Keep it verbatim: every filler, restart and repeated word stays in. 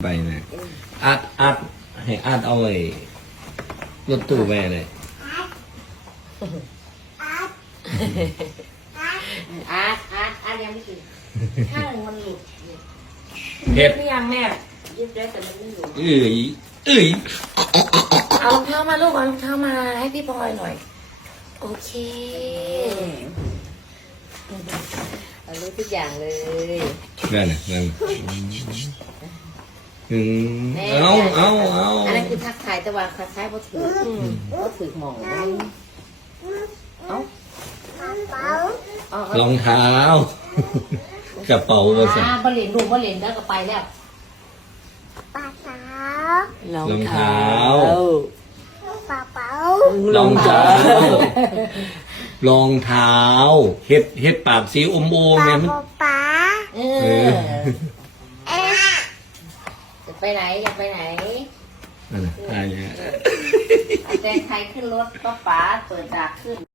ไปเลยอัดอัดให้อัดเอาไอ้รถตู้ไปเลยอาร์ตอาร์ตอาร์ตยังไม่กินข้างมันหลุดเห็ดหรือยังแม่ยึดได้แต่มันไม่หลุดเอ้ยเอ้ยเอารองเท้ามาลูกเอารองเท้ามาให้พี่พลอยหน่อยโอเคเอารู้ทุกอย่างเลยนั่นน่ะนั่นอืมเอาเอาเอาอันนั้นคือทักทายแต่ว่าคล้ายๆพอถือพอถือหมองเอาเอารองเท้ากระเป๋าก็ใส่บะเหรียญดูบะเหรียญแล้วก็ไปแล้วป้าสารองเท้ารองเท้ารองเท้ารองเท้าเฮ็ดเฮ็ดปากสีอมโอมเนี่ยมันป้าเอเอออเอ๊ะจะไปไหนอยากไปไหนนั่นน่ะอะไรเนี่ยแต่งไทยขึ้นรถก็ป๋าเปิดดากขึ้น